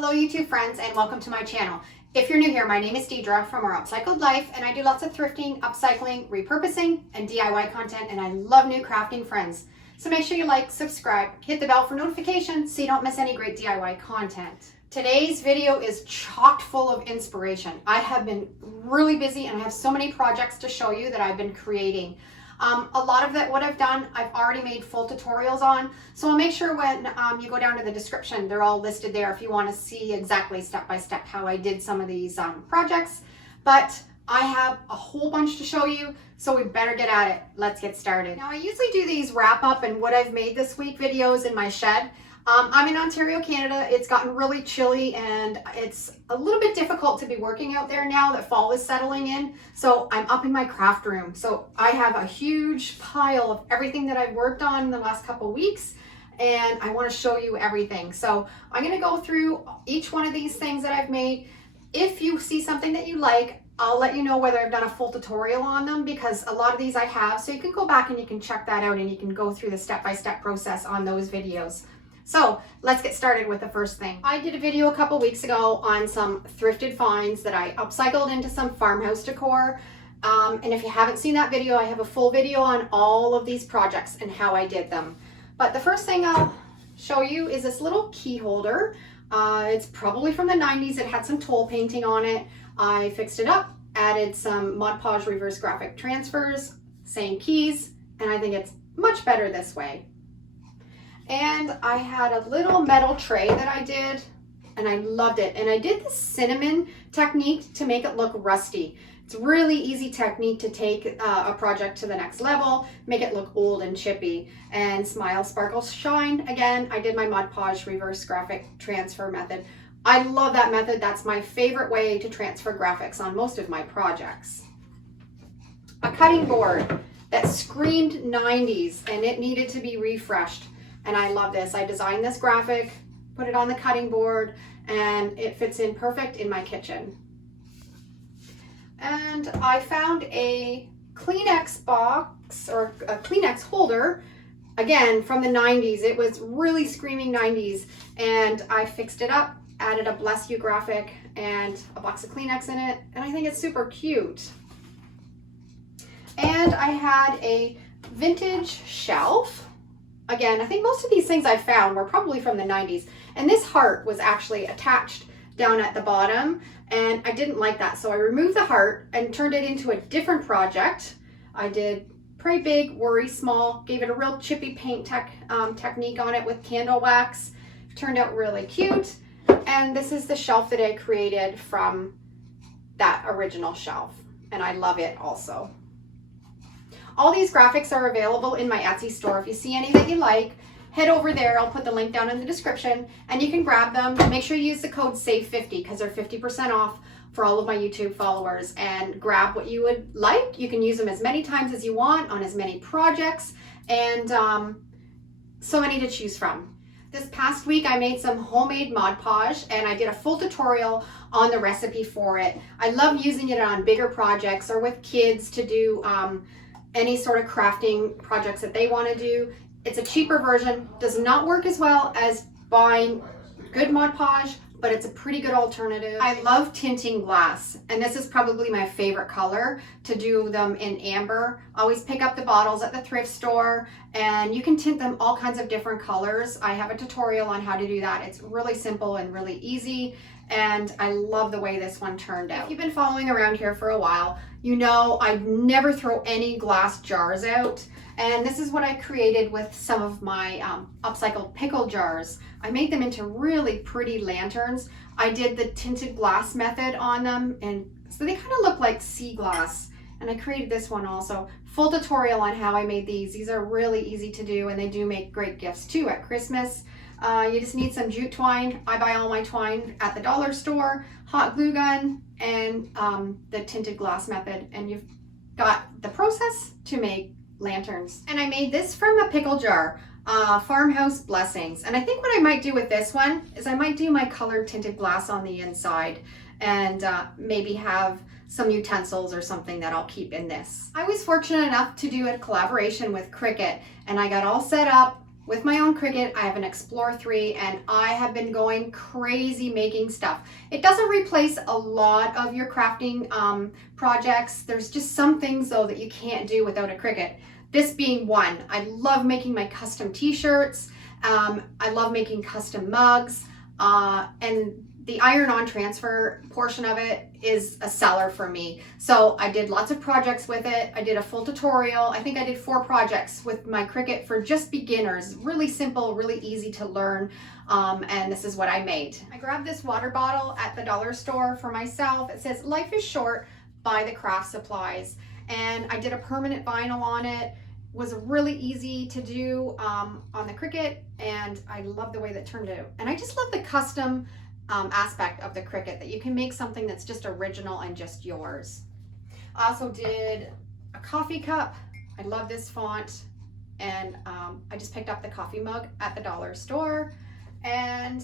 Hello YouTube friends and welcome to my channel. If you're new here, my name is Deidre from our Upcycled Life and I do lots of thrifting, upcycling, repurposing, and DIY content, and I love new crafting friends. So make sure you like, subscribe, hit the bell for notifications so you don't miss any great DIY content. Today's video is chock full of inspiration. I have been really busy and I have so many projects to show you that I've been creating. A lot of that, what I've done, I've already made full tutorials on, so I'll make sure when you go down to the description, they're all listed there if you want to see exactly step by step how I did some of these projects. But I have a whole bunch to show you, so we better get at it. Let's get started. Now I usually do these wrap up and what I've made this week videos in my shed. I'm in Ontario, Canada. It's gotten really chilly and it's a little bit difficult to be working out there now that fall is settling in. So I'm up in my craft room. So I have a huge pile of everything that I've worked on in the last couple weeks and I want to show you everything. So I'm going to go through each one of these things that I've made. If you see something that you like, I'll let you know whether I've done a full tutorial on them, because a lot of these I have. So you can go back and you can check that out and you can go through the step-by-step process on those videos. So let's get started with the first thing. I did a video a couple weeks ago on some thrifted finds that I upcycled into some farmhouse decor. And if you haven't seen that video, I have a full video on all of these projects and how I did them. But the first thing I'll show you is this little key holder. It's probably from the 90s. It had some toll painting on it. I fixed it up, added some Mod Podge reverse graphic transfers, same keys, and I think it's much better this way. And I had a little metal tray that I did and I loved it. And I did the cinnamon technique to make it look rusty. It's a really easy technique to take a project to the next level, make it look old and chippy. And smile, sparkle, shine. Again, I did my Mod Podge reverse graphic transfer method. I love that method. That's my favorite way to transfer graphics on most of my projects. A cutting board that screamed 90s and it needed to be refreshed. And I love this. I designed this graphic, put it on the cutting board, and it fits in perfect in my kitchen. And I found a Kleenex box, or a Kleenex holder, again from the 90s. It was really screaming 90s, and I fixed it up, added a bless you graphic and a box of Kleenex in it, and I think it's super cute. And I had a vintage shelf. Again, I think most of these things I found were probably from the 90s. And this heart was actually attached down at the bottom. And I didn't like that. So I removed the heart and turned it into a different project. I did pray big, worry small. Gave it a real chippy paint technique on it with candle wax. Turned out really cute. And this is the shelf that I created from that original shelf. And I love it also. All these graphics are available in my Etsy store. If you see any that you like, head over there. I'll put the link down in the description and you can grab them. Make sure you use the code SAVE50 because they're 50% off for all of my YouTube followers, and grab what you would like. You can use them as many times as you want on as many projects, and so many to choose from. This past week I made some homemade Mod Podge and I did a full tutorial on the recipe for it. I love using it on bigger projects or with kids to do any sort of crafting projects that they want to do. It's a cheaper version, does not work as well as buying good Mod Podge, but it's a pretty good alternative. I love tinting glass, and this is probably my favorite color to do them in amber. Always pick up the bottles at the thrift store and you can tint them all kinds of different colors. I have a tutorial on how to do that. It's really simple and really easy, and I love the way this one turned out. If you've been following around here for a while, you know I never throw any glass jars out. And this is what I created with some of my upcycled pickle jars. I made them into really pretty lanterns. I did the tinted glass method on them, and so they kind of look like sea glass. And I created this one also. Full tutorial on how I made these. These are really easy to do, and they do make great gifts too at Christmas. You just need some jute twine. I buy all my twine at the dollar store, hot glue gun, and the tinted glass method, and you've got the process to make lanterns. And I made this from a pickle jar, Farmhouse Blessings. And I think what I might do with this one is I might do my colored tinted glass on the inside and maybe have some utensils or something that I'll keep in this. I was fortunate enough to do a collaboration with Cricut, and I got all set up with my own Cricut. I have an Explore 3 and I have been going crazy making stuff. It doesn't replace a lot of your crafting projects. There's just some things though that you can't do without a Cricut. This being one. I love making my custom t-shirts. I love making custom mugs, and the iron-on transfer portion of it is a seller for me. So I did lots of projects with it. I did a full tutorial. I think I did 4 projects with my Cricut for just beginners. Really simple, really easy to learn. And this is what I made. I grabbed this water bottle at the dollar store for myself. It says, "Life is short, buy the craft supplies." And I did a permanent vinyl on it. Was really easy to do on the Cricut, and I love the way that turned out. And I just love the custom aspect of the Cricut, that you can make something that's just original and just yours. I also did a coffee cup. I love this font, and I just picked up the coffee mug at the dollar store. And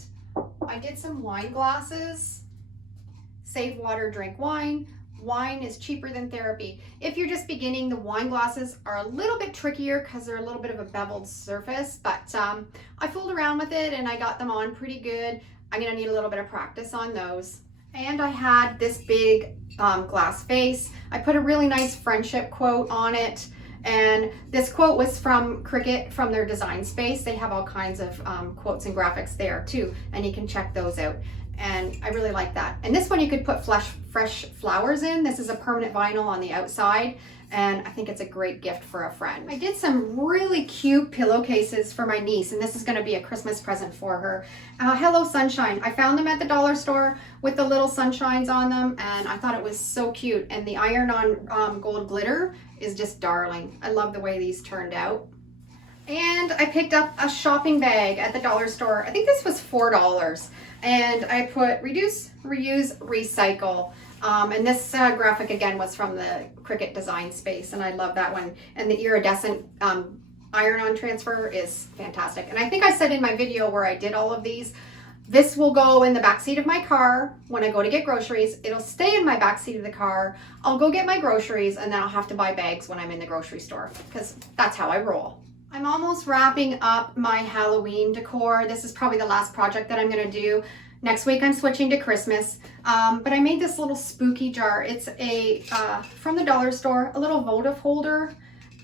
I did some wine glasses. Save water, drink wine. Wine is cheaper than therapy. If you're just beginning, the wine glasses are a little bit trickier because they're a little bit of a beveled surface, but I fooled around with it and I got them on pretty good. I'm gonna need a little bit of practice on those. And I had this big glass vase. I put a really nice friendship quote on it. And this quote was from Cricut, from their design space. They have all kinds of quotes and graphics there too, and you can check those out. And I really like that. And this one you could put fresh flowers in. This is a permanent vinyl on the outside, and I think it's a great gift for a friend. I did some really cute pillowcases for my niece, and this is going to be a Christmas present for her. Hello Sunshine. I found them at the dollar store with the little sunshines on them, and I thought it was so cute. And the iron-on gold glitter is just darling. I love the way these turned out. And I picked up a shopping bag at the dollar store. I think this was $4. And I put reduce, reuse, recycle. And this graphic again was from the Cricut design space, and I love that one. And the iridescent iron-on transfer is fantastic. And I think I said in my video where I did all of these, this will go in the back seat of my car when I go to get groceries. It'll stay in my back seat of the car. I'll go get my groceries, and then I'll have to buy bags when I'm in the grocery store, because that's how I roll. I'm almost wrapping up my Halloween decor. This is probably the last project that I'm gonna do. Next week I'm switching to Christmas, but I made this little spooky jar. It's a from the dollar store, a little votive holder,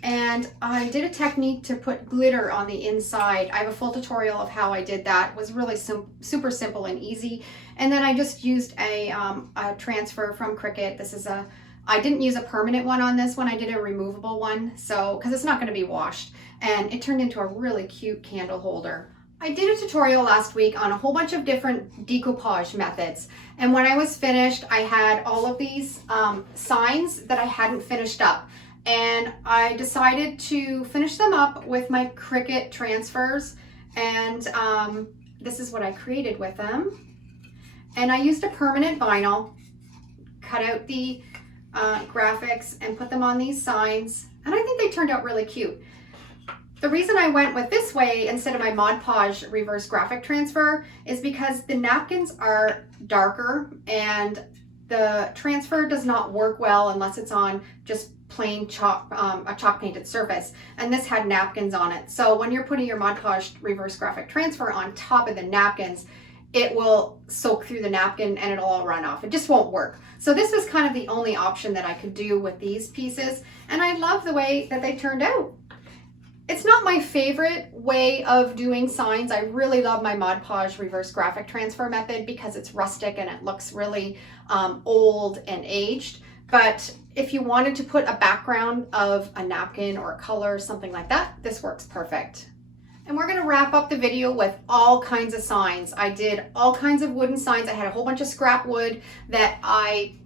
and I did a technique to put glitter on the inside. I have a full tutorial of how I did that. It was really super simple and easy. And then I just used a transfer from Cricut. This is I didn't use a permanent one on this one. I did a removable one, so because it's not going to be washed, and it turned into a really cute candle holder. I did a tutorial last week on a whole bunch of different decoupage methods, and when I was finished, I had all of these signs that I hadn't finished up, and I decided to finish them up with my Cricut transfers, and this is what I created with them. And I used a permanent vinyl, cut out the graphics and put them on these signs, and I think they turned out really cute. The reason I went with this way instead of my Mod Podge reverse graphic transfer is because the napkins are darker and the transfer does not work well unless it's on just plain a chalk painted surface, and this had napkins on it. So when you're putting your Mod Podge reverse graphic transfer on top of the napkins, it will soak through the napkin and it'll all run off. It just won't work. So this was kind of the only option that I could do with these pieces, and I love the way that they turned out. It's not my favorite way of doing signs. I really love my Mod Podge reverse graphic transfer method because it's rustic and it looks really old and aged. But if you wanted to put a background of a napkin or a color, something like that, this works perfect. And we're gonna wrap up the video with all kinds of signs. I did all kinds of wooden signs. I had a whole bunch of scrap wood that I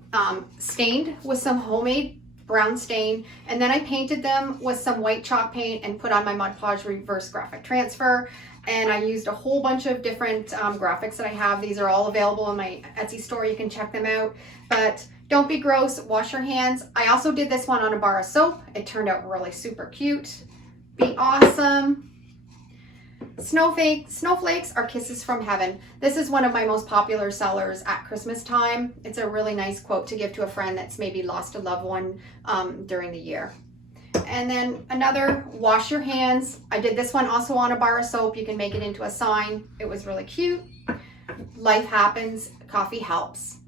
stained with some homemade brown stain, and then I painted them with some white chalk paint and put on my Mod Podge reverse graphic transfer. And I used a whole bunch of different graphics that I have. These are all available in my Etsy store. You can check them out. But don't be gross, wash your hands. I also did this one on a bar of soap. It turned out really super cute. Be awesome. Snowflakes are kisses from heaven. This is one of my most popular sellers at Christmas time. It's a really nice quote to give to a friend that's maybe lost a loved one during the year. And then another, wash your hands. I did this one also on a bar of soap. You can make it into a sign. It was really cute. Life happens, coffee helps.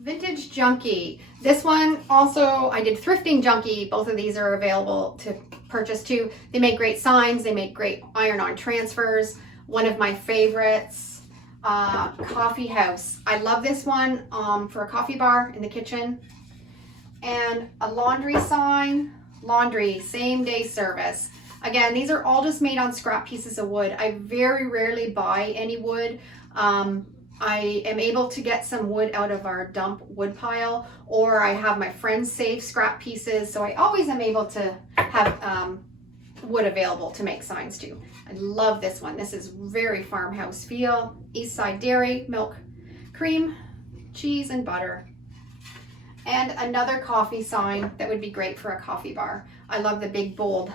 Vintage Junkie. This one also, I did Thrifting Junkie. Both of these are available to purchase too. They make great signs. They make great iron-on transfers. One of my favorites, Coffee House. I love this one for a coffee bar in the kitchen. And a laundry sign, laundry, same day service. Again, these are all just made on scrap pieces of wood. I very rarely buy any wood. I am able to get some wood out of our dump wood pile, or I have my friends save scrap pieces, so I always am able to have wood available to make signs too. I love this one. This is very farmhouse feel. East Side Dairy, milk, cream, cheese, and butter. And another coffee sign that would be great for a coffee bar. I love the big bold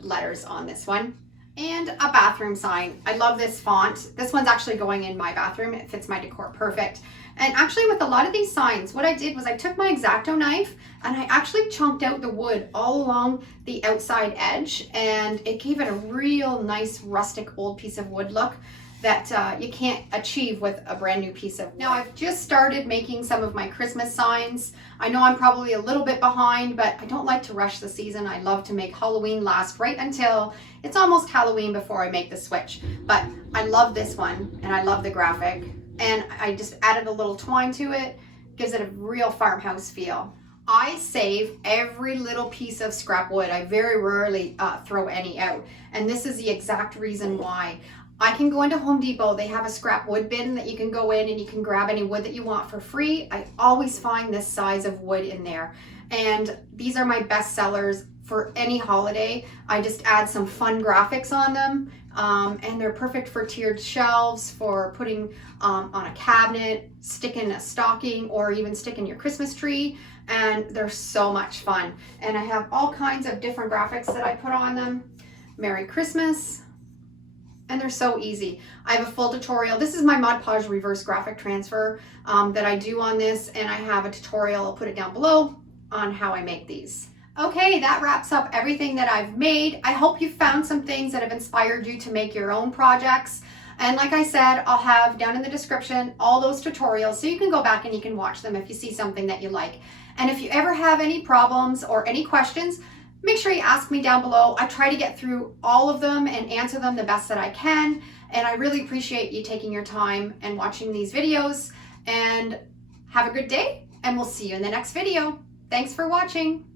letters on this one. And a bathroom sign. I love this font. This one's actually going in my bathroom. It fits my decor perfect. And actually with a lot of these signs, what I did was I took my X-Acto knife and I actually chunked out the wood all along the outside edge, and it gave it a real nice rustic old piece of wood look that you can't achieve with a brand new piece of wood. Now I've just started making some of my Christmas signs. I know I'm probably a little bit behind, but I don't like to rush the season. I love to make Halloween last right until it's almost Halloween before I make the switch. But I love this one and I love the graphic. And I just added a little twine to it. Gives it a real farmhouse feel. I save every little piece of scrap wood. I very rarely throw any out. And this is the exact reason why. I can go into Home Depot. They have a scrap wood bin that you can go in and you can grab any wood that you want for free. I always find this size of wood in there. And these are my best sellers for any holiday. I just add some fun graphics on them. And they're perfect for tiered shelves, for putting on a cabinet, stick in a stocking, or even stick in your Christmas tree. And they're so much fun. And I have all kinds of different graphics that I put on them. Merry Christmas. And they're so easy. I have a full tutorial. This is my Mod Podge reverse graphic transfer that I do on this, and I have a tutorial, I'll put it down below, on how I make these. Okay, that wraps up everything that I've made. I hope you found some things that have inspired you to make your own projects. And like I said, I'll have down in the description all those tutorials so you can go back and you can watch them if you see something that you like. And if you ever have any problems or any questions, make sure you ask me down below. I try to get through all of them and answer them the best that I can. And I really appreciate you taking your time and watching these videos. And have a good day, and we'll see you in the next video. Thanks for watching.